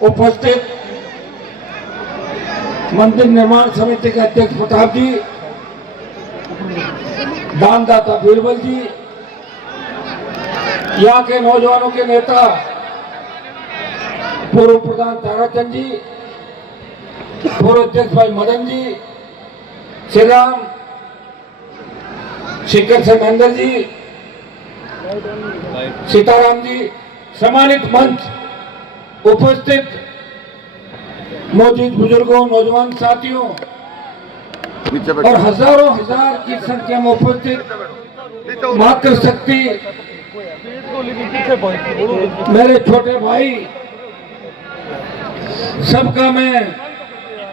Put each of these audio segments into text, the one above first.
उपस्थित मंदिर निर्माण समिति के अध्यक्ष प्रताप जी, दानदाता बीरबल जी, यहाँ के नौजवानों के नेता पूर्व प्रधान ताराचंद जी, पूर्व अध्यक्ष भाई मदन जी, श्री राम, शिखर से महेंद्र जी, सीताराम जी, सम्मानित मंच, उपस्थित मौजूद बुजुर्गों, नौजवान साथियों और हजारों हजार की संख्या में उपस्थित मातृशक्ति, मेरे छोटे भाई, सबका मैं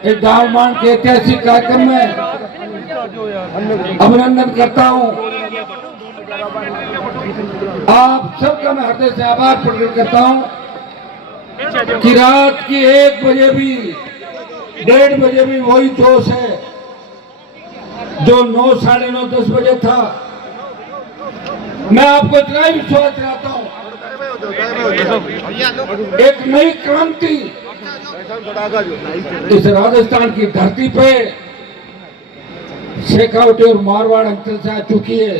इस दालमान के ऐतिहासिक कार्यक्रम में अभिनंदन करता हूं। आप सबका मैं हृदय से आभार प्रकट करता हूं कि रात की 1 बजे भी, 1:30 बजे भी वही जोश है जो 9, साढ़े 9, 10 बजे था। मैं आपको इतना ही विश्वास दिलाता हूं, एक नई क्रांति इस राजस्थान की धरती पे शेखावटी और मारवाड़ अंचल से आ चुकी है।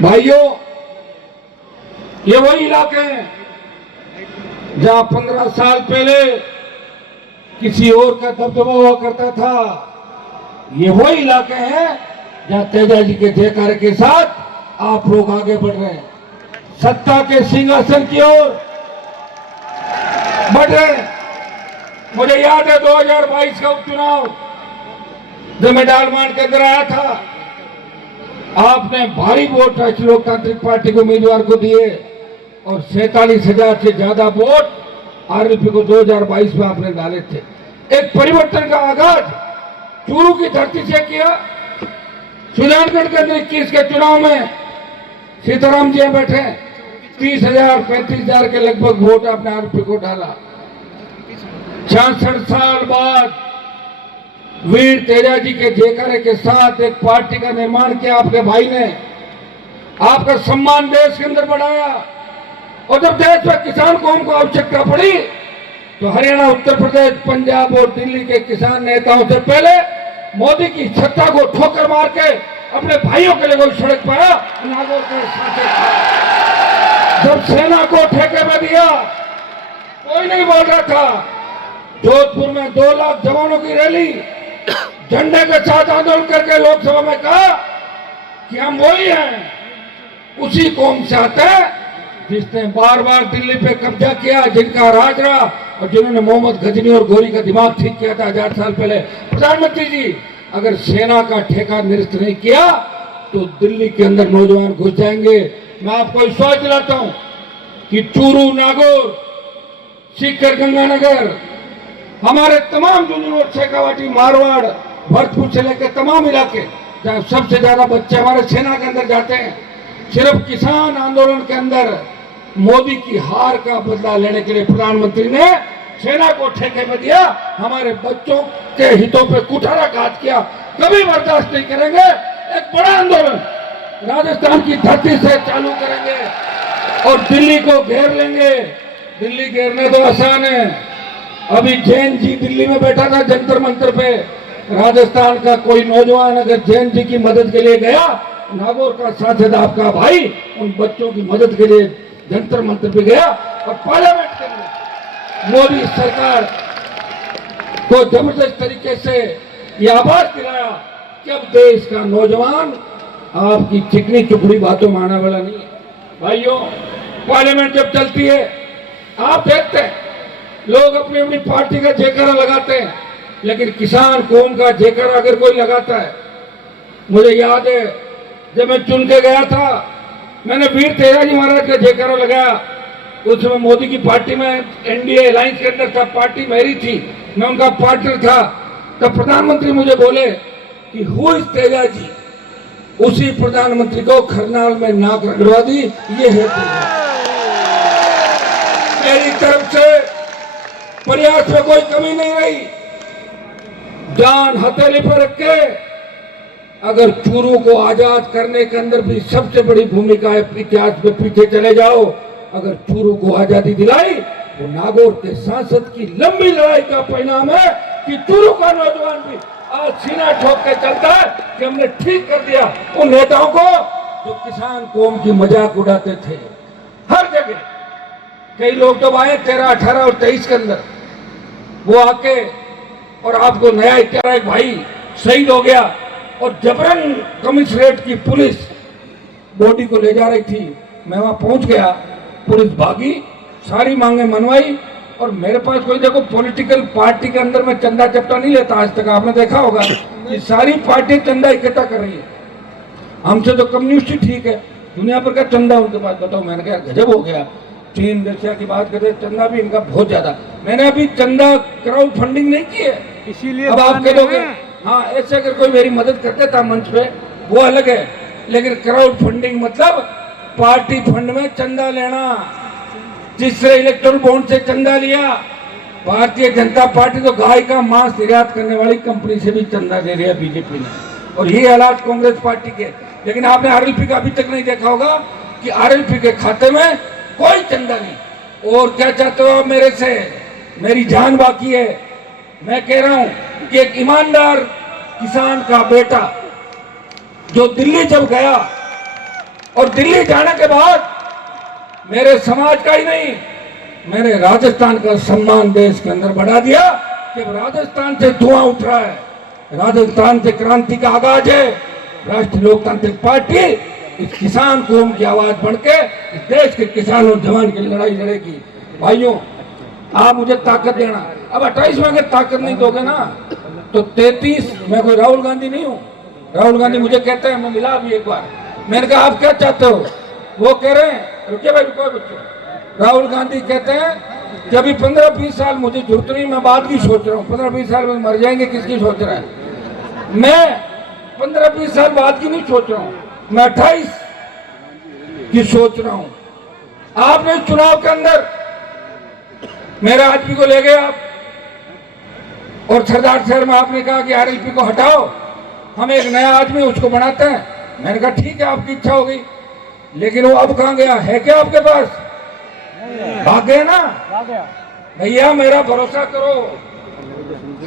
भाइयों, ये वही इलाके हैं जहां 15 साल पहले किसी और का दबदबा हुआ करता था। ये वही इलाके हैं जहां तेजा जी के जयकारे के साथ आप लोग आगे बढ़ रहे हैं, सत्ता के सिंहासन की ओर बढ़ रहे हैं। मुझे याद है 2022 का उपचुनाव जब मैं दालमान के अंदर आया था, आपने भारी वोट राष्ट्रीय लोकतांत्रिक पार्टी के उम्मीदवार को दिए और 47,000 से ज्यादा वोट आरएलपी को 2022 में आपने डाले थे। एक परिवर्तन का आगाज चूरू की धरती से किया। सुजानगढ़ के अंदर 21 के चुनाव में सीताराम जी बैठे, 30,000 35,000 के लगभग वोट आपने आरएलपी को डाला। 66 साल बाद वीर तेजा जी के जयकारे के साथ एक पार्टी का निर्माण किया आपके भाई ने, आपका सम्मान देश के अंदर बढ़ाया। और जब देश में किसान कौम को आवश्यकता पड़ी तो हरियाणा, उत्तर प्रदेश, पंजाब और दिल्ली के किसान नेताओं से पहले मोदी की सत्ता को ठोकर मार के अपने भाइयों के लिए कोई सड़क पाया, नागौर के साथ। जब सेना को ठेके में दिया, कोई नहीं बोल रहा था। जोधपुर में 2 लाख जवानों की रैली, झंडे के साथ आंदोलन करके लोकसभा में कहा कि हम वही हैं, उसी कौम से आते हैं जिसने बार बार दिल्ली पे कब्जा किया, जिनका राज रहा और जिन्होंने मोहम्मद गजनी और गोरी का दिमाग ठीक किया था 1000 साल पहले। प्रधानमंत्री जी, अगर सेना का ठेका निरस्त नहीं किया तो दिल्ली के अंदर नौजवान घुस जाएंगे। मैं आपको विश्वास दिलाता हूं कि चूरू, नागौर, सीकर, गंगानगर, हमारे तमाम झुंझुनू और शेखावाटी, मारवाड़, भरतपुर से लेकर तमाम इलाके जहां सबसे ज्यादा बच्चे हमारे सेना के अंदर जाते हैं, सिर्फ किसान आंदोलन के अंदर मोदी की हार का बदला लेने के लिए प्रधानमंत्री ने सेना को ठेके में दिया, हमारे बच्चों के हितों पे कुठाराघात किया। कभी बर्दाश्त नहीं करेंगे। एक बड़ा आंदोलन राजस्थान की धरती से चालू करेंगे और दिल्ली को घेर लेंगे। दिल्ली घेरने तो आसान है। अभी जैन जी दिल्ली में बैठा था जंतर मंतर पे। राजस्थान का कोई नौजवान अगर जैन जी की मदद के लिए गया, नागौर का सांसद आपका भाई उन बच्चों की मदद के लिए जंतर मंतर पे गया और पार्लियामेंट के अंदर मोदी सरकार को जबरदस्त तरीके से यह आभास दिलाया कि अब देश का नौजवान आपकी चिकनी चुपड़ी बातों में आने वाला नहीं है। भाइयों, पार्लियामेंट जब चलती है आप देखते हैं लोग अपनी अपनी पार्टी का जयकारा लगाते हैं, लेकिन किसान कौम का जयकारा अगर कोई लगाता है, मुझे याद है जब मैं चुन के गया था, मैंने वीर तेजा जी महाराज का जयकारा लगाया। उस समय मोदी की पार्टी में एनडीए अलायंस के अंदर था, पार्टी मेरी थी, मैं उनका पार्टनर था। तब प्रधानमंत्री मुझे बोले कि हु इज तेजा जी, उसी प्रधानमंत्री को खरनाल में नाक रगड़वा दी, ये है तेजा। मेरी तरफ से प्रयास में कोई कमी नहीं रही। जान हथेली पर रख के अगर चूरू को आजाद करने के अंदर भी सबसे बड़ी भूमिका है, इतिहास में पीछे चले जाओ, अगर चूरू को आजादी दिलाई वो नागौर के सांसद की लंबी लड़ाई का परिणाम है कि चूरू का नौजवान भी आज सीना ठोक के चलता है कि हमने ठीक कर दिया उन नेताओं को जो किसान कौम की मजाक उड़ाते थे। हर जगह कई लोग तो आए 13, 18 और 23 के अंदर, वो आके और आपको न्याय कह रहा है भाई शहीद हो गया, और जबरन कमिश्नरेट की पुलिस बॉडी को ले जा रही थी। मैं वहां पहुंच गया, पुलिस भागी, सारी मांगे मनवाई, और मेरे पास कोई देखो पॉलिटिकल पार्टी के अंदर मैं चंदा चपटा नहीं लेता आज तक, आपने देखा होगा कि सारी पार्टी चंदा इकट्ठा कर रही है। हमसे तो कम्युनिस्ट ही ठीक है, दुनिया भर का चंदा उनके पास। बताओ, मैंने कहा गजब हो गया। चीन रशिया की बात करते, चंदा भी इनका बहुत ज्यादा। मैंने अभी चंदा क्राउड फंडिंग नहीं की है, इसीलिए अब आप कह दोगे हाँ ऐसे अगर कोई मेरी मदद करते था मंच पे वो अलग है, लेकिन क्राउड फंडिंग मतलब पार्टी फंड में चंदा लेना। जिससे इलेक्ट्रल बॉन्ड से चंदा लिया, भारतीय जनता पार्टी तो गाय का मांस निर्यात करने वाली कंपनी से भी चंदा ले लिया बीजेपी ने, और ये हालात कांग्रेस पार्टी के। लेकिन आपने आरएलपी का अभी तक नहीं देखा होगा कि आरएलपी के खाते में कोई चंदा नहीं। और क्या चाहते हो आप मेरे से? मेरी जान बाकी है। मैं कह रहा हूं कि एक ईमानदार किसान का बेटा जो दिल्ली जब गया, और दिल्ली जाने के बाद मेरे समाज का ही नहीं, मैंने राजस्थान का सम्मान देश के अंदर बढ़ा दिया कि राजस्थान से धुआं उठ रहा है, राजस्थान से क्रांति का आगाज है। राष्ट्रीय लोकतांत्रिक पार्टी इस किसान कौम की आवाज बन के इस देश के किसान और जवान की लड़ाई लड़ेगी। भाइयों, आप मुझे ताकत देना। अब 28 में अगर ताकत नहीं दोगे ना तो 33, मैं कोई राहुल गांधी नहीं हूँ। राहुल गांधी मुझे कहते हैं, मैं मिला अभी एक बार, मैंने कहा आप क्या चाहते हो? वो कह रहे हैं, रुकिए भाई रुको बच्चों, राहुल गांधी कहते हैं कि अभी 15-20 साल मुझे जरूरत नहीं, मैं बाद की सोच रहा हूँ। 15-20 साल में मर जाएंगे, किसकी सोच रहा है? मैं 15-20 साल बाद की नहीं सोच रहा हूँ, मैं 28 की सोच रहा हूँ। आपने चुनाव के अंदर मेरे आदमी को ले गए आप, और सरदार शहर में आपने कहा कि आरएलपी को हटाओ, हम एक नया आदमी उसको बनाते हैं। मैंने कहा ठीक है, आपकी इच्छा हो गई, लेकिन वो अब कहाँ गया? है क्या आपके पास? भाग गया ना भैया, मेरा भरोसा करो।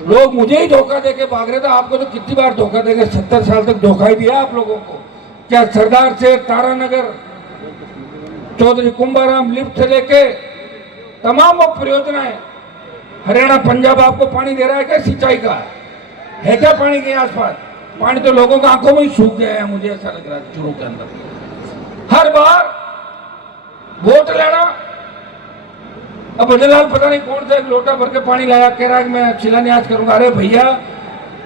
लोग मुझे ही धोखा देके भाग रहे थे, आपको तो कितनी बार धोखा देंगे? 70 साल तक धोखा ही दिया आप लोगों को। क्या सरदार से तारानगर, चौधरी कुंभाराम लिफ्ट से लेके तमाम वो परियोजनाएं, हरियाणा पंजाब आपको पानी दे रहा है क्या? सिंचाई का है क्या पानी के आसपास? पानी तो लोगों की आंखों में ही सूख गया है, मुझे ऐसा लग रहा है चूरू के अंदर। हर बार वोट लेना, अब बल्लेलाल पता नहीं कौन सा एक लोटा भर के पानी लाया, कह रहा है कि मैं शिलान्यास करूंगा। अरे भैया,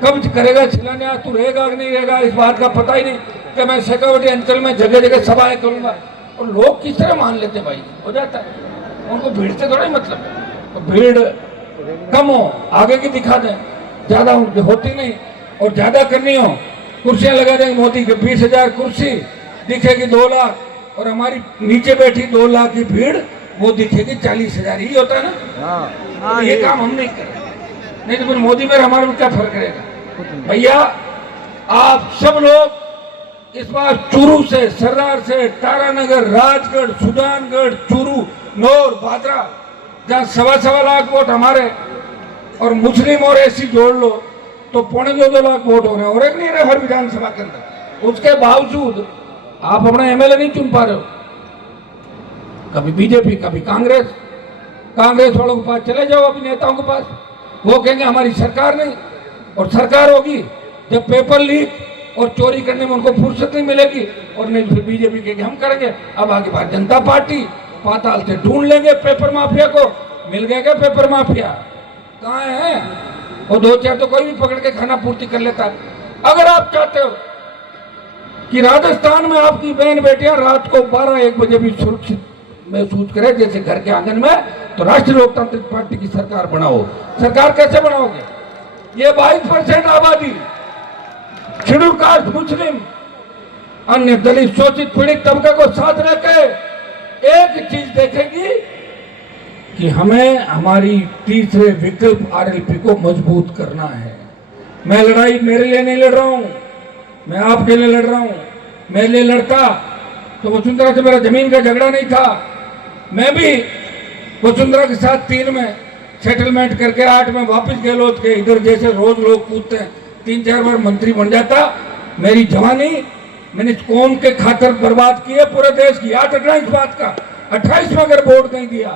कब करेगा शिलान्यास? तू रहेगा कि नहीं रहेगा इस बात का पता ही नहीं, कि मैं शेखावटी अंचल में जगह जगह सभाएं करूंगा। और लोग किस तरह मान लेते भाई, हो जाता है उनको, भीड़ से थोड़ा ही मतलब है। तो भीड़ कम हो, आगे की दिखा दें, ज्यादा होती नहीं, और ज्यादा करनी हो कुर्सियां लगा देंगे मोदी के, 20,000 कुर्सी दिखेगी 2 लाख, और हमारी नीचे बैठी 2 लाख की भीड़ वो दिखेगी 40,000। ही होता है ना। तो ये काम हम नहीं कर रहे, नहीं तो फिर मोदी में हमारे में क्या फर्क रहेगा? भैया, आप सब लोग इस बार चूरू से, सरदार से, तारानगर, राजगढ़, सुजानगढ़, चूरू, नौर, भादरा, जहाँ 1.25 लाख वोट हमारे, और मुस्लिम और एसी जोड़ लो तो 2.25 लाख वोट हो रहे हैं, और एक नहीं रहे हर विधानसभा के अंदर। उसके बावजूद आप अपना एमएलए नहीं चुन पा रहे हो। कभी बीजेपी, कभी कांग्रेस। कांग्रेस वालों के पास चले जाओ, अभी नेताओं के पास, वो कहेंगे हमारी सरकार नहीं। और सरकार होगी जब पेपर लीक और चोरी करने में उनको फुर्सत नहीं मिलेगी, और नहीं फिर बीजेपी कहेगी हम करेंगे। अब आगे भारतीय जनता पार्टी पाताल से ढूंढ लेंगे पेपर माफिया को। मिल गया क्या पेपर माफिया? कहाँ है? और 2-4 तो कोई भी पकड़ के खाना पूर्ति कर लेता। अगर आप चाहते हो कि राजस्थान में आपकी बहन बेटियां रात को 12-1 बजे भी सुरक्षित महसूस करें जैसे घर के आंगन में, तो राष्ट्रीय लोकतांत्रिक पार्टी की सरकार बनाओ। सरकार कैसे बनाओगे? ये 22% आबादी, शेड्यूल कास्ट, मुस्लिम, अन्य दलित, शोषित, पीड़ित तबके को साथ रखे एक चीज देखेगी कि हमें हमारी तीसरे विकल्प आरएलपी को मजबूत करना है। मैं लड़ाई मेरे लिए नहीं लड़ रहा हूं, मैं आपके लिए लड़ रहा हूं। मेरे लिए लड़ता तो वसुंधरा से मेरा जमीन का झगड़ा नहीं था। मैं भी वसुंधरा के साथ 3 में सेटलमेंट करके 8 में वापस गहलोत के इधर जैसे रोज लोग पूछते हैं 3-4 बार मंत्री बन जाता। मेरी जवानी मैंने इस कौम के खातिर बर्बाद की है, पूरे देश की। याद रखना इस बात का। 28 में अगर वोट नहीं दिया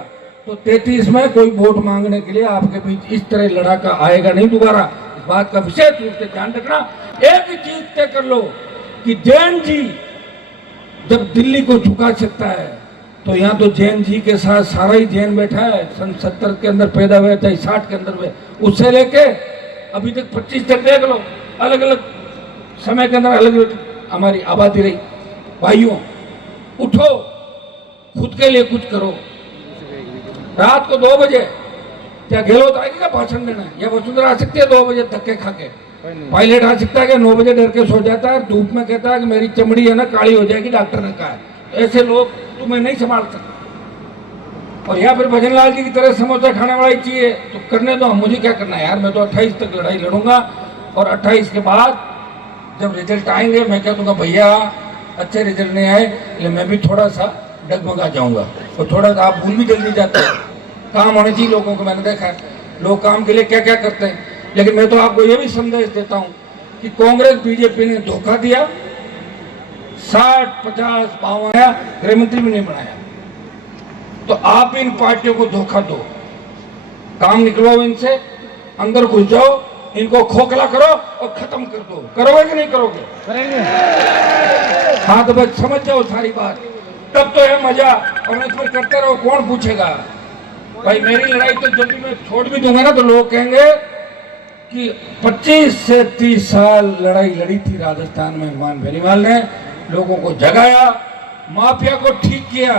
तो 33 में कोई वोट मांगने के लिए आपके बीच इस तरह लड़ाका आएगा नहीं दोबारा। इस बात का विशेष रूप से ध्यान रखना। एक ही चीज तय कर लो कि जैन जी जब दिल्ली को झुका सकता है तो यहाँ तो जैन जी के साथ सारा ही जैन बैठा है। सन 70 के अंदर पैदा हुए थे, 60 के अंदर हुए, उससे लेके अभी तक 25 तक देख लो, अलग अलग समय के अंदर अलग अलग हमारी आबादी रही। भाइयों उठो, खुद के लिए कुछ करो। रात को 2 बजे क्या गहलोत आएगी क्या भाषण देना, या वसुंधरा आ सकती है 2 बजे धक्के खा के? पायलट आ सकता है कि 9 बजे डर के सो जाता है, धूप में कहता है कि मेरी चमड़ी है ना काली हो जाएगी, डॉक्टर ने कहा है। ऐसे लोग तुम्हें नहीं संभाल सकते। और यहाँ फिर भजन लाल जी की तरह समोसा खाने वाला ही चाहिए तो करने दो, मुझे क्या करना है यार। मैं तो 28 तक लड़ाई लड़ूंगा और 28 के बाद जब रिजल्ट आएंगे मैं क्या दूंगा, भैया अच्छे रिजल्ट नहीं आए इसलिए मैं भी थोड़ा सा डगमगा जाऊंगा। और थोड़ा सा आप भूल भी जल्दी जाते हैं। काम होने चाहिए लोगों को, मैंने देखा है लोग काम के लिए क्या क्या करते हैं। लेकिन मैं तो आपको ये भी संदेश देता हूं कि कांग्रेस बीजेपी ने धोखा दिया। 60-50 पाव आया, गृह मंत्री भी नहीं बनाया। तो आप इन पार्टियों को धोखा दो, काम निकलवाओ इनसे, अंदर घुस जाओ, इनको खोखला करो और खत्म कर दो। करोगे कि नहीं करोगे? करेंगे। हाँ तो बस समझ जाओ सारी बात, तब तो है मजा। और मैं इसमें करते रहो, कौन पूछेगा भाई। मेरी लड़ाई तो जब भी मैं छोड़ भी दूंगा ना तो लोग कहेंगे कि 25 से 30 साल लड़ाई लड़ी थी राजस्थान में हनुमान बेनीवाल ने, लोगों को जगाया, माफिया को ठीक किया,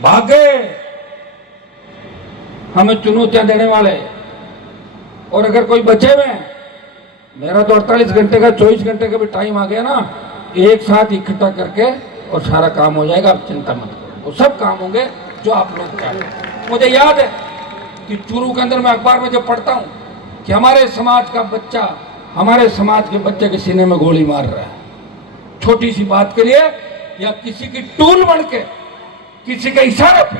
भागे, हमें चुनौतियां देने वाले। और अगर कोई बचे हुए, मेरा तो 48 घंटे का 24 घंटे का भी टाइम आ गया ना, एक साथ इकट्ठा करके और सारा काम हो जाएगा। आप चिंता मत करो, वो सब काम होंगे जो आप लोग चाहते। मुझे याद है कि चूरू के अंदर मैं अखबार में जब पढ़ता हूँ कि हमारे समाज का बच्चा हमारे समाज के बच्चे के सीने में गोली मार रहा है, छोटी सी बात के लिए, या किसी की टूल बन के किसी के इशारे पे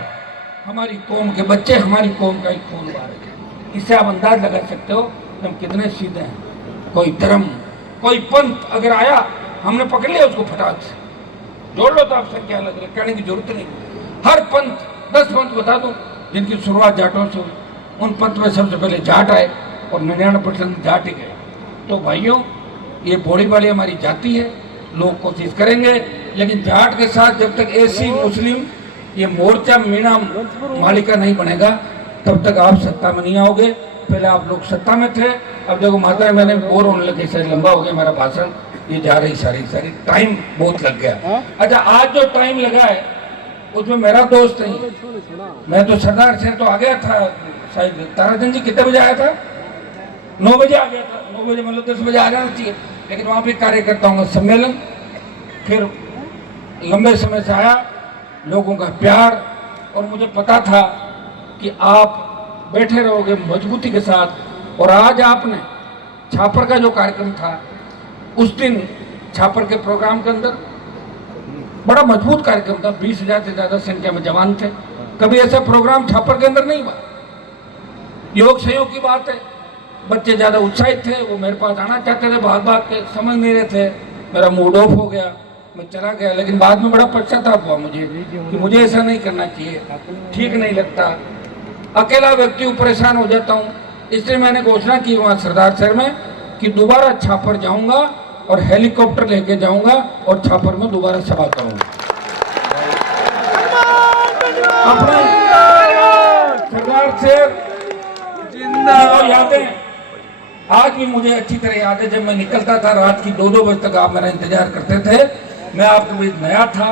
हमारी कौम के बच्चे हमारी कौम का ही खून मारेंगे। इससे आप अंदाज लगा सकते हो कि हम कितने सीधे हैं। कोई धर्म, कोई पंथ अगर आया, हमने पकड़ लिया उसको फटाक से, जोड़ लो तो आप संख्या अलग है, कहने की जरूरत नहीं। हर पंथ, 10 पंथ बता दो जिनकी शुरुआत जाटों से हुई, उन पंथ में सबसे पहले जाट आए और 99% जाट ही गए। तो भाइयों ये बड़ी वाली हमारी जाति है, लोग कोशिश करेंगे, लेकिन जाट के साथ जब तक एसी मुस्लिम ये मोर्चा मीणा मालिका नहीं बनेगा तब तक आप सत्ता में नहीं आओगे। पहले आप लोग सत्ता में थे, अब देखो माता है, मैंने बोर होने लगे, सही लंबा हो गया मेरा भाषण, ये जा रही सारी टाइम बहुत लग गया। अच्छा आज जो टाइम लगा है उसमें मेरा दोस्त नहीं, मैं तो सरदार से तो आ गया था। शायद ताराचंद जी कितने बजे आया था? 9 बजे आ गया था। 9 बजे मतलब 10 बजे आ जाना चाहिए, लेकिन वहाँ भी कार्यकर्ताओं का सम्मेलन, फिर लंबे समय से आया, लोगों का प्यार, और मुझे पता था कि आप बैठे रहोगे मजबूती के साथ। और आज आपने छापर का जो कार्यक्रम था, उस दिन छापर के प्रोग्राम के अंदर बड़ा मजबूत कार्यक्रम था, 20,000 से ज्यादा संख्या में जवान थे। कभी ऐसा प्रोग्राम छापर के अंदर नहीं हुआ। योग सहयोग की बात है, बच्चे ज्यादा उत्साहित थे, वो मेरे पास आना चाहते थे, भाग भाग के समझ नहीं रहे थे, मेरा मूड ऑफ हो गया, मैं चला गया। लेकिन बाद में बड़ा पश्चाताप हुआ मुझे कि मुझे ऐसा नहीं करना चाहिए, ठीक नहीं लगता, अकेला व्यक्ति परेशान हो जाता हूँ। इसलिए मैंने घोषणा की वहाँ सरदार शहर में कि दोबारा छापर जाऊंगा और हेलीकॉप्टर लेके जाऊंगा और छापर में दोबारा सभा करूंगा। अपने सरदार शहर यादें आज भी मुझे अच्छी तरह याद है। जब मैं निकलता था रात की 2-2 बजे तक आप मेरा इंतजार करते थे। मैं आपके बीच नया था,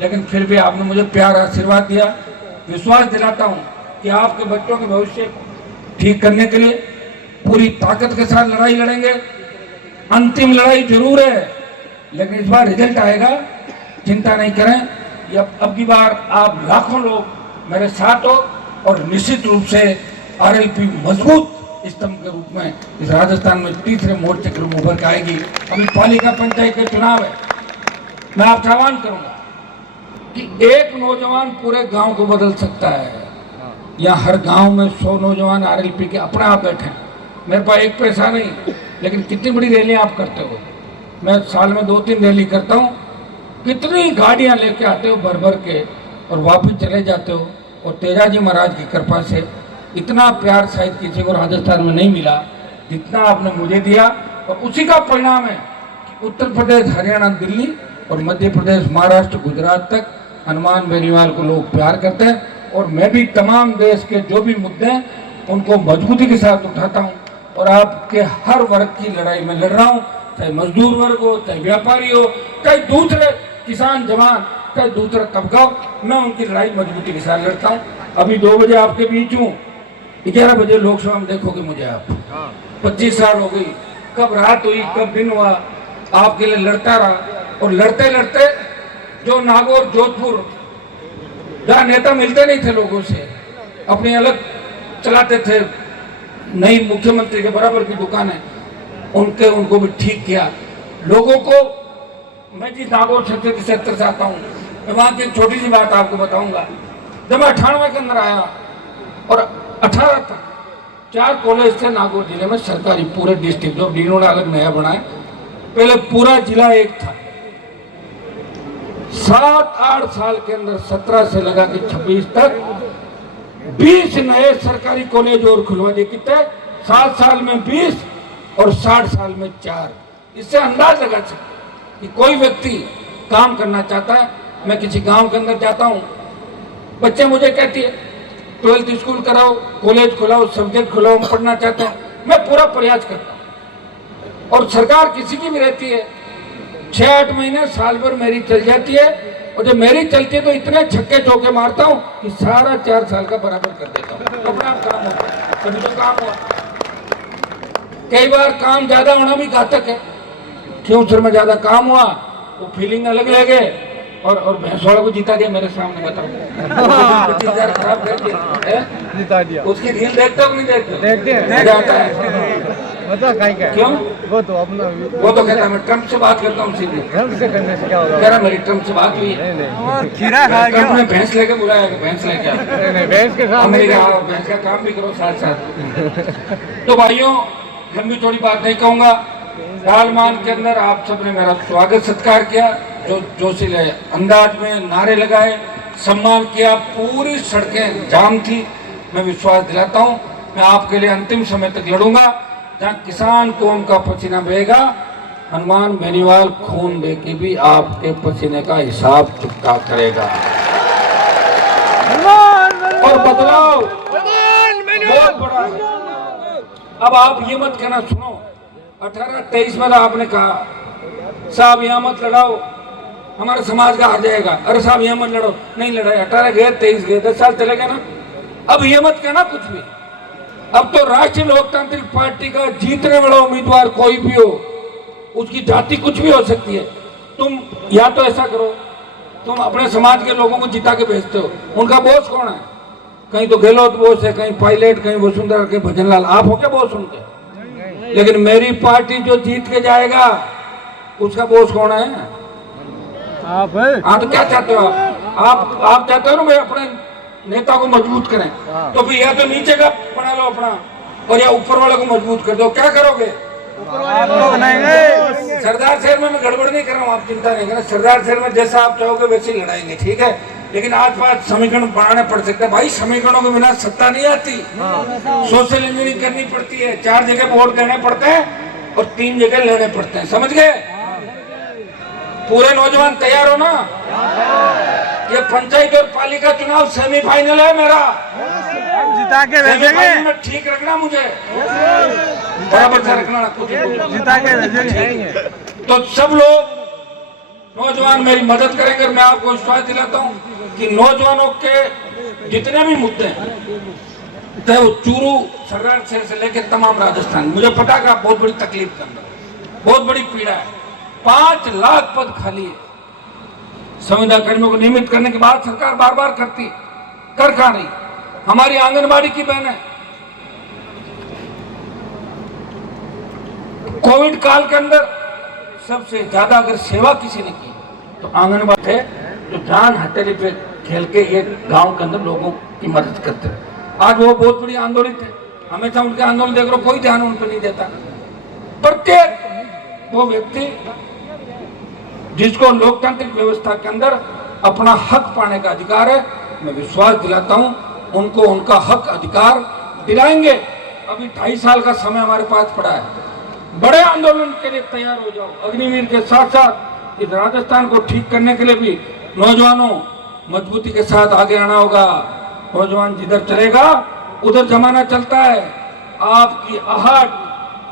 लेकिन फिर भी आपने मुझे प्यार आशीर्वाद दिया। विश्वास दिलाता हूँ कि आपके बच्चों के भविष्य ठीक करने के लिए पूरी ताकत के साथ लड़ाई लड़ेंगे। अंतिम लड़ाई जरूर है, लेकिन इस बार रिजल्ट आएगा, चिंता नहीं करें। अब की बार आप लाखों लोग मेरे साथ हो और निश्चित रूप से आरएलपी मजबूत स्तंभ के रूप में इस राजस्थान में तीसरे मोर्चे के रूप में उभर के आएगी। अभी पालिका पंचायत के चुनाव है, मैं आपसे आह्वान करूंगा कि एक नौजवान पूरे गांव को बदल सकता है, या हर गांव में 100 नौजवान आरएलपी के अपने आप बैठे। मेरे पास एक पैसा नहीं, लेकिन कितनी बड़ी रैली आप करते हो। मैं साल में 2-3 रैली करता हूँ। कितनी गाड़ियाँ लेके आते हो भर भर के और वापस चले जाते हो। और तेजाजी महाराज की कृपा से इतना प्यार शायद किसी को राजस्थान में नहीं मिला जितना आपने मुझे दिया। और उसी का परिणाम है कि उत्तर प्रदेश, हरियाणा, दिल्ली और मध्य प्रदेश, महाराष्ट्र, गुजरात तक हनुमान बेनीवाल को लोग प्यार करते हैं। और मैं भी तमाम देश के जो भी मुद्दे हैं उनको मजबूती के साथ उठाता हूँ। और आपके हर वर्ग की लड़ाई में लड़ रहा हूँ, चाहे मजदूर वर्ग हो, चाहे व्यापारी हो, चाहे दूसरे किसान जवान, चाहे दूसरा तबका हो, मैं उनकी लड़ाई मजबूती के साथ लड़ता हूँ। अभी 2 बजे आपके बीच हूँ, 11 बजे लोकसभा में देखोगे मुझे आप। 25 साल हो गई, कब रात हुई कब दिन हुआ, आपके लिए लड़ता रहा। और लड़ते लड़ते जो नागौर, जोधपुर, जहाँ नेता मिलते नहीं थे लोगों से, अपनी अलग चलाते थे, नई मुख्यमंत्री के बराबर की दुकान है, उनको भी ठीक किया। लोगों को, मैं जिस नागौर क्षेत्र से आता हूँ, मैं वहाँ की एक छोटी सी बात आपको बताऊंगा। जब मैं 98 के अंदर आया और 18 तक 4 कॉलेज थे नागौर जिले में सरकारी, पूरे डिस्ट्रिक्ट, जो इन्होंने अलग नया बनाया। पहले पूरा जिला एक था। 7-8 साल के अंदर 17 से लगा के 26 तक 20 नए सरकारी कॉलेज और खुलवा दिए। कितने? 7 साल में 20 और 60 साल में 4। इससे अंदाज लगा सकते कि कोई व्यक्ति काम करना चाहता है। मैं किसी गांव के अंदर जाता हूँ, बच्चे मुझे कहती है 12th स्कूल कराओ, कॉलेज खुलाओ, सब्जेक्ट खुलाओ, हम पढ़ना चाहते हैं। मैं पूरा प्रयास करता हूँ। और सरकार किसी की भी रहती है, 6-8 महीने, साल भर मेरी चल जाती है। और जब मेरी चलती है तो इतने छक्के चौके मारता हूँ कि सारा 4 साल का बराबर कर देता हूँ। अपना काम होता है, कभी तो काम हुआ। कई बार काम ज्यादा होना भी घातक है। क्यों सर, में ज्यादा काम हुआ वो फीलिंग अलग लगे। और भैंस वाला को जिता दिया मेरे सामने, बताओ। 25,000 खराब कर दिया, जिता दिया। उसकी रील देखते हो नहीं देखते? देखते हैं, आता है। क्यों? वो तो कहता मैं ट्रम्प से बात करता हूँ सीधे। ट्रम्प से करने से क्या होगा? कह रहा मेरी ट्रम्प से बात हुई है। खीरा खा गया। ट्रम्प ने भैंस लेके बुलाया, भैंस लेके आया। भैंस के साथ भैंस का काम भी करो साथ साथ। तो भाइयों, लंबी थोड़ी बात नहीं कहूँगा। रालमान के अंदर आप सबने मेरा स्वागत सत्कार किया, जो जोशीले अंदाज में नारे लगाए, सम्मान किया। पूरी सड़कें जाम थी। मैं विश्वास दिलाता हूँ मैं आपके लिए अंतिम समय तक लड़ूंगा। जहाँ किसान कौम का पसीना बहेगा, हनुमान बेनीवाल खून दे के भी आपके पसीने का हिसाब चुकता करेगा। और बदलाव बहुत बड़ा है। अब आप ये मत कहना, सुनो 18-23 में आपने कहा साहब यहाँ मत लड़ाओ, हमारे समाज का हार जाएगा। अरे साहब यहाँ मत लड़ो, नहीं लड़ाए। 18 गए, 23 गए, 10 साल चले गए ना। अब ये मत कहना कुछ भी। अब तो राष्ट्रीय लोकतांत्रिक पार्टी का जीतने वाला उम्मीदवार कोई भी हो, उसकी जाति कुछ भी हो सकती है। तुम या तो ऐसा करो, तुम अपने समाज के लोगों को जिता के भेजते हो, उनका बॉस कौन है? कहीं तो गहलोत बॉस है, कहीं पायलट, कहीं वसुंधरा के भजनलाल। आप हो क्या बॉस उनके? लेकिन मेरी पार्टी जो जीत के जाएगा उसका बॉस कौन है? आप है। हाँ, तो क्या चाहते हो आप चाहते हो ना मैं अपने नेता को मजबूत करें, तो फिर या तो नीचे का बना लो अपना, और या ऊपर वाले को मजबूत कर दो। क्या करोगे? सरदार शहर में मैं गड़बड़ नहीं कर रहा हूँ, आप चिंता नहीं करना। सरदार शहर में जैसा आप चाहोगे वैसे ही लड़ाएंगे, ठीक है? लेकिन आस-पास समीकरण बनाने पड़ सकते हैं। भाई, समीकरणों के बिना सत्ता नहीं आती। सोशल इंजीनियरिंग करनी पड़ती है। 4 जगह वोट देने पड़ते हैं और 3 जगह लेने पड़ते हैं, समझ गए? पूरे नौजवान तैयार हो ना? ये पंचायत और पालिका चुनाव सेमीफाइनल है मेरा, जिता के भेजेंगे। ठीक रखना, मुझे बराबर से रखना, कुछ जिता के भेजेंगे। तो सब लोग नौजवान मेरी मदद करेंगे। मैं आपको विश्वास दिलाता हूँ कि नौजवानों के जितने भी मुद्दे हैं, चाहे वो चूरू, सरदार शहर से लेकर तमाम राजस्थान, मुझे पता कि आप बहुत बड़ी तकलीफ के अंदर, बहुत बड़ी पीड़ा है। 5 लाख पद खाली है। संविदा कर्मियों को नियमित करने के बाद सरकार बार बार करती, कर कहा नहीं। हमारी आंगनबाड़ी की बहन है, कोविड काल के अंदर सबसे ज्यादा अगर सेवा किसी ने की तो आंगनबाड़ी थे, जो जान हथेली पे खेल के ये गांव के अंदर लोगों की मदद करते हैं। आज वो बहुत बड़ी आंदोलित है, हमेशा उनके आंदोलन देख लो, कोई ध्यान उन पर नहीं देता। प्रत्येक वो व्यक्ति जिसको लोकतांत्रिक व्यवस्था के अंदर अपना हक पाने का अधिकार है, मैं विश्वास दिलाता हूं उनको उनका हक अधिकार दिलाएंगे। अभी 2.5 साल का समय हमारे पास पड़ा है, बड़े आंदोलन के लिए तैयार हो जाओ। अग्निवीर के साथ साथ इस राजस्थान को ठीक करने के लिए भी नौजवानों मजबूती के साथ आगे आना होगा। नौजवान जिधर चलेगा उधर जमाना चलता है। आपकी आहट,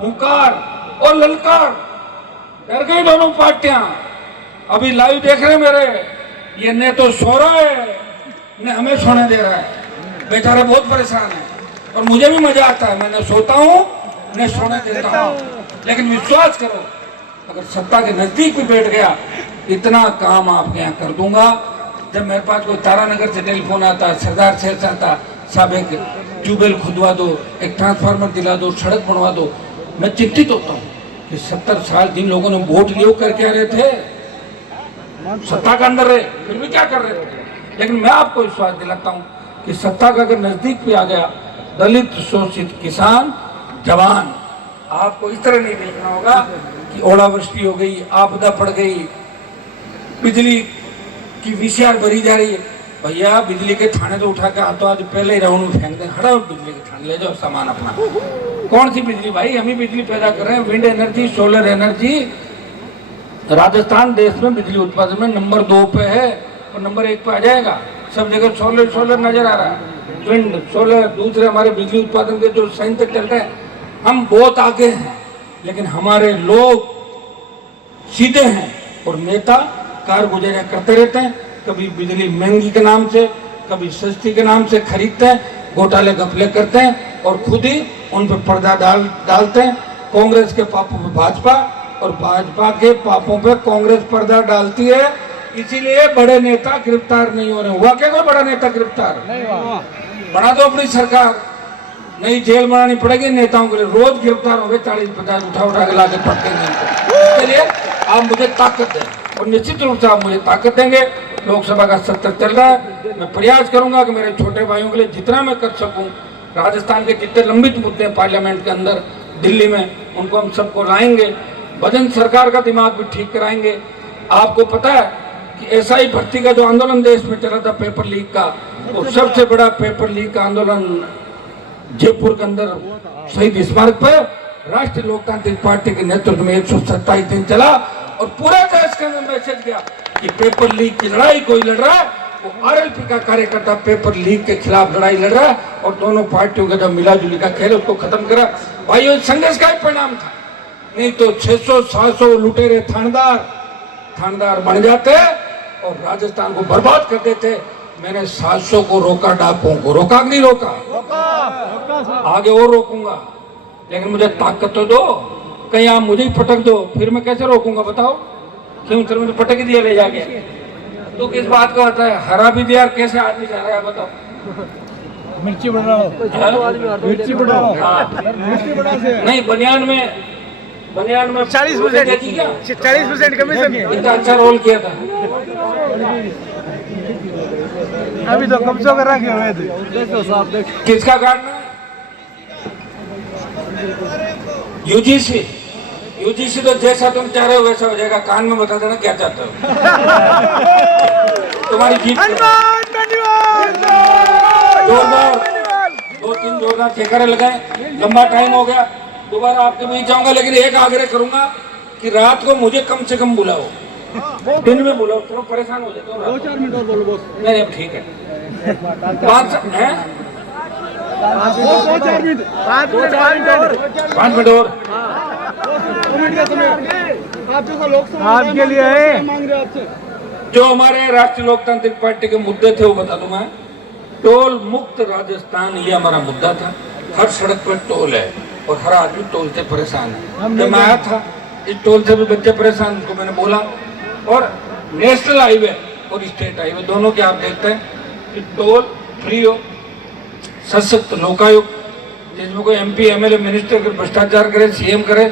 हुंकार और ललकार, डर गई दोनों पार्टियां। अभी लाइव देख रहे मेरे, ये ने तो सो रहा है ने हमें सोने दे रहा है, बेचारे बहुत परेशान है। और मुझे भी मजा आता है, मैं न सोता हूँ न सोने देता हूँ। लेकिन विश्वास करो, अगर सत्ता के नजदीक भी बैठ गया, इतना काम आपके यहाँ कर दूंगा। जब मेरे पास कोई तारानगर से टेलीफोन आता, सरदार शहर से आता, साहब एक ट्यूबवेल खुदवा दो, एक ट्रांसफार्मर दिला दो, सड़क बनवा दो, मैं चिंतित होता हूँ कि 70 साल जिन लोगों ने वोट लिए कर क्या रहे थे, सत्ता के अंदर रहे, फिर भी क्या कर रहे थे। लेकिन मैं आपको विश्वास दिलाता हूँ कि सत्ता का अगर नजदीक भी आ गया, दलित, शोषित, किसान, जवान, आपको इस तरह नहीं देखना होगा कि ओलावृष्टि हो गई, आपदा पड़ गई, बिजली की VCR भरी जा रही है। भैया बिजली के थाने तो उठा के हाथों आज पहले ही राउंड में फेंक दें, हटाओ बिजली के थाने, ले जाओ सामान अपना। कौन सी बिजली भाई, हम ही बिजली पैदा कर रहे हैं। Wind energy, solar energy, Rajasthan देश में बिजली उत्पादन में नंबर 2 पे है और नंबर 1 पे आ जाएगा। सब जगह सोलर नजर आ रहा है, विंड, सोलर, दूसरे हमारे बिजली उत्पादन के जो संयंत्र चल रहे हैं, हम बहुत आगे हैं। लेकिन हमारे लोग सीधे हैं और नेता कारगुजारियां करते रहते हैं। कभी बिजली महंगी के नाम से, कभी सस्ती के नाम से खरीदते हैं, घोटाले घपले करते हैं और खुद ही उन पर पर्दा डालते हैं। कांग्रेस के पापों पे भाजपा और भाजपा के पापों पे कांग्रेस पर्दा डालती है। इसीलिए बड़े नेता गिरफ्तार नहीं हो रहे। हुआ क्या कोई बड़ा नेता गिरफ्तार? बना दो अपनी सरकार, नई जेल बनानी पड़ेगी नेताओं के लिए। रोज गिरफ्तार हो गए 40-50 उठा के ला के पटकेंगे इनको। इसके लिए आप मुझे ताकत दें और निश्चित रूप से आप मुझे ताकत देंगे। लोकसभा का सत्र चल रहा है, मैं प्रयास करूंगा कि मेरे छोटे भाइयों के लिए जितना मैं कर सकूं, राजस्थान के जितने लंबित मुद्दे हैं पार्लियामेंट के अंदर, दिल्ली में, उनको हम सबको लाएंगे। भजन सरकार का दिमाग भी ठीक कराएंगे। आपको पता है कि SI भर्ती का जो आंदोलन देश में चला था पेपर लीक का, वो सबसे बड़ा पेपर लीक का आंदोलन जयपुर के अंदर शहीद स्मारक पर राष्ट्रीय लोकतांत्रिक पार्टी के नेतृत्व में 127 दिन चला और पूरे देश के अंदर मैसेज गया कि पेपर लीक की लड़ाई कोई लड़ रहा है, वो RLP का कार्यकर्ता पेपर लीक के खिलाफ लड़ाई लड़ रहा है और दोनों पार्टियों का जो मिलाजुली का खेल उसको खत्म करा। भाइयों, संघर्ष का ही परिणाम था, नहीं तो 600-700 लुटेरे थानेदार बन जाते और राजस्थान को बर्बाद कर देते। मैंने 700 को रोका, डाकुओं को रोका, नहीं रोका, आगे और रोकूंगा। लेकिन मुझे ताकत तो दो, कहीं आप मुझे ही पटक दो, फिर मैं कैसे रोकूंगा बताओ? क्यों सर मुझे पटक ही दिया ले जाके, तो किस बात का होता है? हरा भी दिया, कैसे आदमी जा रहा है बताओ? मिर्ची बढ़ाओ, मिर्ची बढ़ाओ, नहीं बनियान में 40% कमीशन। इतना अच्छा रोल किया था। अभी तो कब्जा करा के हुए थे। किसका कारण है? यूजीसी तो जैसा तुम चाह रहे हो वैसा हो जाएगा। कान में बता देना क्या चाहते हो। तुम्हारी जीत जोरदार 2-3 जोरदार ठेकारे लगाए। लंबा टाइम हो गया, दोबारा आपके बीच जाऊंगा, लेकिन एक आग्रह करूंगा कि रात को मुझे कम से कम बुलाओ, दिन में बुलाओ, थोड़ा परेशान हो जाता हूँ। 2-4 मिनट और बोलो बॉस। नहीं ठीक है, 5 मिनट और आपके लिए है। मांग रहे आपसे जो हमारे राष्ट्रीय लोकतांत्रिक पार्टी के मुद्दे थे वो बता दूं मैं। टोल मुक्त राजस्थान, ये हमारा मुद्दा था। हर सड़क पर टोल है और हर आदमी टोल से परेशान है। जब मैं आया था इस टोल से भी बच्चे परेशान, उनको मैंने बोला। और नेशनल हाईवे और स्टेट हाईवे दोनों के आप देखते हैं कि टोल फ्री हो, सशक्त लोकायुक्त, जिसमें कोई MP MLA मिनिस्टर अगर भ्रष्टाचार करे, CM करे,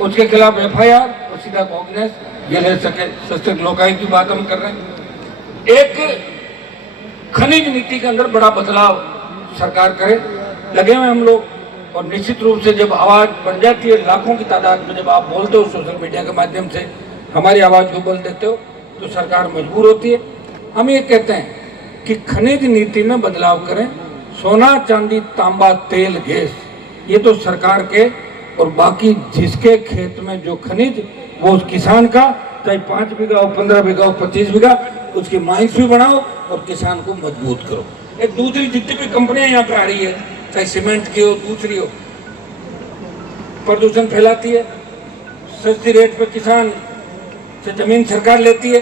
उसके खिलाफ FIR और सीधा कॉग्निस ये ले सके। सशक्त लोकायुक्त की बात हम कर रहे हैं। एक खनिज नीति के अंदर बड़ा बदलाव सरकार करे, लगे हुए हम लोग। और निश्चित रूप से जब आवाज बन जाती है लाखों की तादाद में, जब आप बोलते हो सोशल मीडिया के माध्यम से हमारी आवाज को बोल देते हो, तो सरकार मजबूर होती है। हम ये कहते हैं कि खनिज नीति में बदलाव करें। सोना चांदी तांबा तेल गैस, ये तो सरकार के, और बाकी जिसके खेत में जो खनिज वो उस किसान का, चाहे 5 बीघा हो, 15 बीघा हो, 25 बीघा, उसकी माइंस भी बढ़ाओ और किसान को मजबूत करो। एक दूसरी जितनी भी कंपनियां यहाँ पे आ रही है, चाहे सीमेंट की हो, दूसरी हो, प्रदूषण फैलाती है। सस्ती रेट पे किसान से जमीन सरकार लेती है,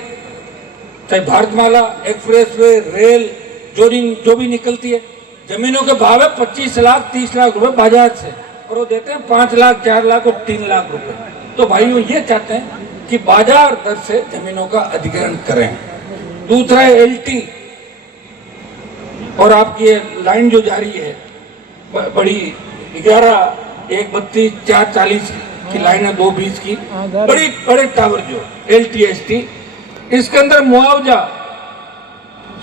चाहे भारतमाला, एक्सप्रेसवे, रेल, जो भी निकलती है, जमीनों के भाव है 25 लाख 30 लाख रुपए बाजार से, और वो देते हैं 5 लाख 4 लाख और 3 लाख रुपए। तो भाइयों ये चाहते हैं कि बाजार दर से जमीनों का अधिग्रहण करें। दूसरा है एलटी, और आपकी ये लाइन जो जारी है बड़ी 11 132 440 की लाइन है, 220 की, बड़े टावर जो LTST, इसके अंदर मुआवजा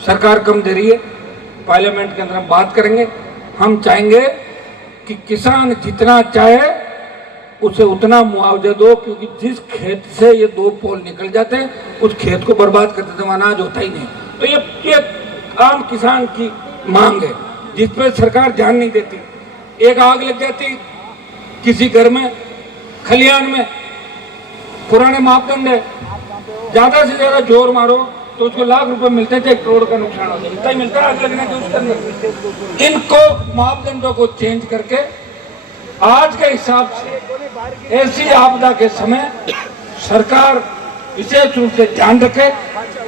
सरकार कम दे रही है। पार्लियामेंट के अंदर हम बात करेंगे। हम चाहेंगे कि किसान जितना चाहे उसे उतना मुआवजा दो, क्योंकि जिस खेत से ये 2 पोल निकल जाते हैं उस खेत को बर्बाद करते तो अनाज होता ही नहीं। तो ये आम किसान की मांग है जिस पर सरकार ध्यान नहीं देती। एक आग लग जाती किसी घर में, खलियान में, पुराने मापदंड है, ज्यादा से ज्यादा जोर मारो तो उसको लाख रुपए मिलते थे, 1 करोड़ का नुकसान हो जाए, इतना ही मिलता है आग लगने के उसके अंदर। इनको मापदंडों को चेंज करके आज के हिसाब से ऐसी आपदा के समय सरकार विशेष रूप से ध्यान रखे।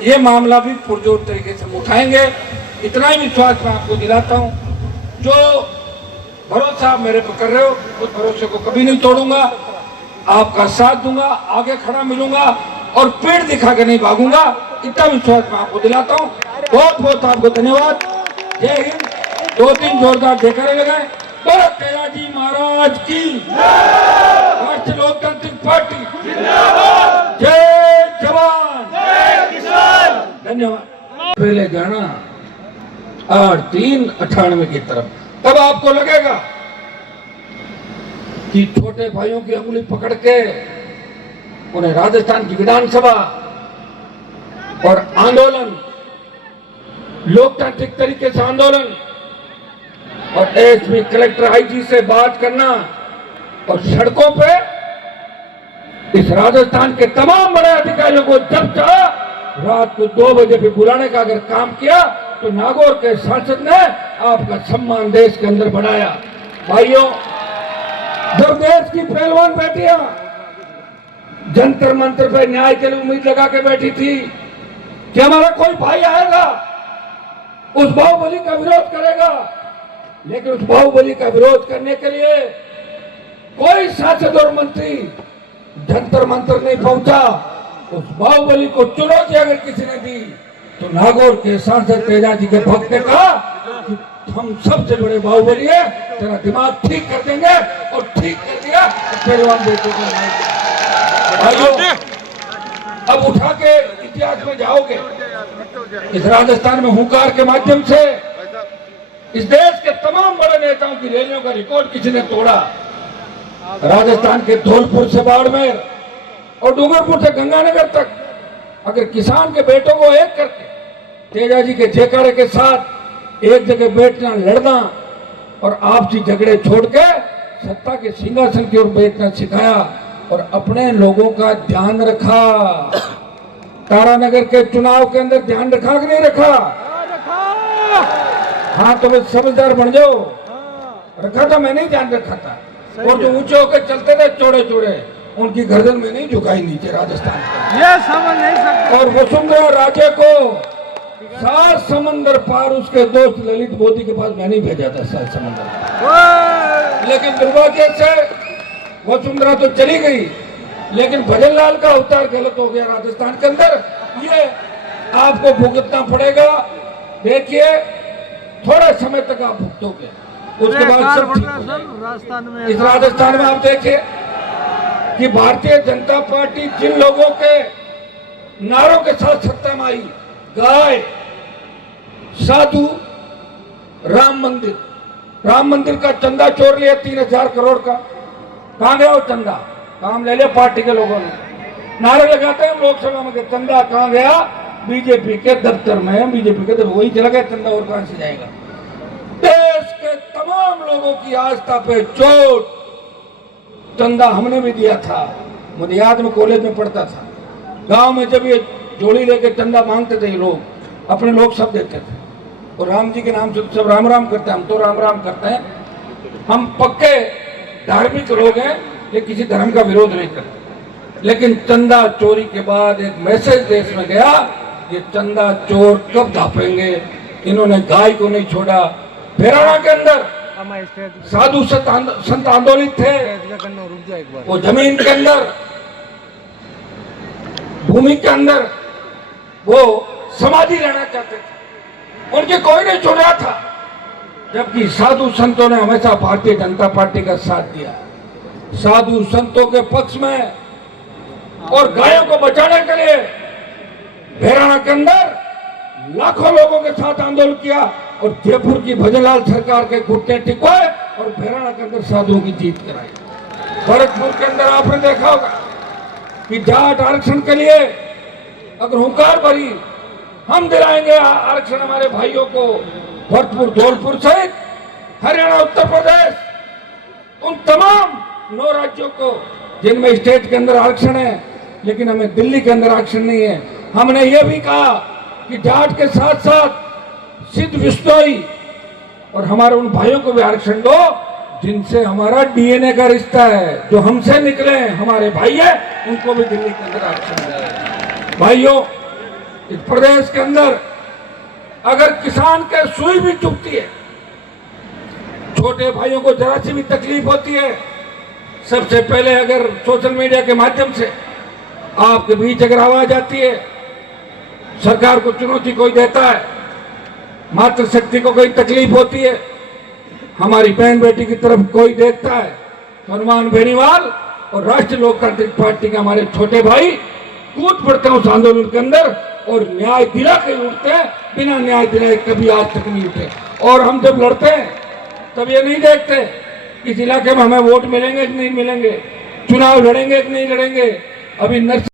ये मामला भी पुरजोर तरीके से उठाएंगे, इतना ही विश्वास मैं आपको दिलाता हूँ। जो भरोसा आप मेरे पर कर रहे हो उस भरोसे को कभी नहीं तोड़ूंगा, आपका साथ दूंगा, आगे खड़ा मिलूंगा और पेड़ दिखा के नहीं भागूंगा, इतना विश्वास मैं आपको दिलाता हूँ। बहुत बहुत आपको धन्यवाद। जय हिंद। 2-3 जोरदार जयकारे लगाए। भारत तेजाजी महाराज की, राष्ट्रीय लोकतांत्रिक पार्टी जिंदाबाद, जय जवान जय किसान। धन्यवाद। पहले जाना 8-3-98 की तरफ, तब आपको लगेगा कि छोटे भाइयों की अंगुली पकड़ के उन्हें राजस्थान की विधानसभा और आंदोलन, लोकतांत्रिक तरीके से आंदोलन, और एसपी कलेक्टर आईजी से बात करना और सड़कों पे इस राजस्थान के तमाम बड़े अधिकारियों को जब चाहा रात को 2 बजे पे बुलाने का अगर काम किया तो नागौर के सांसद ने आपका सम्मान देश के अंदर बढ़ाया। भाइयों, जब देश की पहलवान बेटियां जंतर मंतर पे न्याय के लिए उम्मीद लगा के बैठी थी कि हमारा कोई भाई आएगा, उस बाहुबली का विरोध करेगा, लेकिन उस बाहुबली का विरोध करने के लिए कोई सांसद और मंत्री जंतर मंतर नहीं पहुंचा। उस बाहुबली को चुनौती अगर किसी ने दी तो नागौर के सांसद तेजाजी के भक्त ने कहा कि हम सबसे बड़े बाहुबली है, तेरा दिमाग ठीक कर देंगे, और ठीक कर दिया। पहलवान बेटे को भाइयों, अब उठा के इतिहास में जाओगे। इस राजस्थान में हुंकार के माध्यम से इस देश के तमाम बड़े नेताओं की रैलियों का रिकॉर्ड किसी ने तोड़ा। राजस्थान के धौलपुर से बाड़मेर और डूंगरपुर से गंगानगर तक अगर किसान के बेटों को एक करके तेजाजी के जयकारे के साथ एक जगह बैठना, लड़ना और आपसी झगड़े छोड़ के सत्ता के सिंहासन की ओर बैठना सिखाया और अपने लोगों का ध्यान रखा। तारानगर के चुनाव के अंदर ध्यान रखा कि नहीं रखा? हाँ, तो मैं समझदार बन जाओ। रखा था, मैं नहीं ध्यान रखा था। और जो ऊंचे होकर चलते थे चौड़े चौड़े, उनकी गर्दन में नहीं झुकाई नीचे राजस्थान का। ये समझ नहीं सकते। और वसुंधरा राजे को 7 समंदर पार उसके दोस्त ललित मोदी के पास मैं नहीं भेजा था 7 समंदर। लेकिन दुर्भाग्य से वसुंधरा तो चली गई, लेकिन भजन लाल का अवतार गलत हो गया राजस्थान के अंदर। ये आपको भुगतना पड़ेगा। देखिए, थोड़ा समय तक आप भुगतोगे, उसके बाद सब ठीक हो जाएगा। इस राजस्थान में आप देखिए कि भारतीय जनता पार्टी जिन लोगों के नारों के साथ सत्ता में आई, गाय, साधु, राम मंदिर का चंदा चोर लिया 3,000 करोड़ का। कहां गया वो चंदा? काम ले लिया पार्टी के लोगों ने। नारे लगाते हैं लोकसभा में कि चंदा कहां गया? बीजेपी के दफ्तर में, बीजेपी के वही चला गया चंदा, और कहां से जाएगा? देश के तमाम लोगों की आस्था पे चोट। चंदा हमने भी दिया था, मुझे याद में कॉलेज में पढ़ता था। गांव में जब ये जोड़ी लेके चंदा मांगते थे ये लोग, अपने लोग सब देते थे, और राम जी के नाम से सब राम राम करते हैं। हम तो राम राम करते हैं, हम पक्के धार्मिक लोग हैं, लेकिन किसी धर्म का विरोध नहीं करते। लेकिन चंदा चोरी के बाद एक मैसेज देश में गया, ये चंदा चोर कब धापेंगे। इन्होंने गाय को नहीं छोड़ा। भैराना के अंदर साधु संत आंदोलित थे, वो जमीन के अंदर, भूमि के अंदर वो समाधि रहना चाहते थे, उनके कोई नहीं छोड़ रहा था। जबकि साधु संतों ने हमेशा भारतीय जनता पार्टी का साथ दिया, साधु संतों के पक्ष में, और गायों को बचाने के लिए भैराना के अंदर लाखों लोगों के साथ आंदोलन किया, और जयपुर की भजनलाल सरकार के घुटने टिकवाए, और भैराना के अंदर साधुओं की जीत कराई। भरतपुर के अंदर आपने देखा होगा कि जाट आरक्षण के लिए अगर हुंकार भरी, हम दिलाएंगे आरक्षण हमारे भाइयों को। भरतपुर, धौलपुर सहित हरियाणा, उत्तर प्रदेश, उन तमाम 9 राज्यों को जिनमें स्टेट के अंदर आरक्षण है, लेकिन हमें दिल्ली के अंदर आरक्षण नहीं है। हमने ये भी कहा कि जाट के साथ साथ सिद्ध विश्नोई और हमारे उन भाइयों को भी आरक्षण दो जिनसे हमारा डीएनए का रिश्ता है, जो हमसे निकले हमारे भाई है, उनको भी दिल्ली के अंदर आरक्षण दो। भाइयों, इस प्रदेश के अंदर अगर किसान के सुई भी चुभती है, छोटे भाइयों को जरा सी भी तकलीफ होती है, सबसे पहले अगर सोशल मीडिया के माध्यम से आपके बीच अगर आवाज आती है, सरकार को चुनौती कोई देता है, मातृशक्ति को कोई तकलीफ होती है, हमारी बहन बेटी की तरफ कोई देखता है, तो हनुमान बेनीवाल और राष्ट्रीय लोकतांत्रिक पार्टी के हमारे छोटे भाई कूद पड़ते हैं उस आंदोलन के अंदर, और न्याय दिला के उठते हैं। बिना न्याय दिलाए कभी आज तक नहीं उठे। और हम जब लड़ते हैं तब ये नहीं देखते इस इलाके में हमें वोट मिलेंगे कि नहीं मिलेंगे, चुनाव लड़ेंगे कि नहीं लड़ेंगे। अभी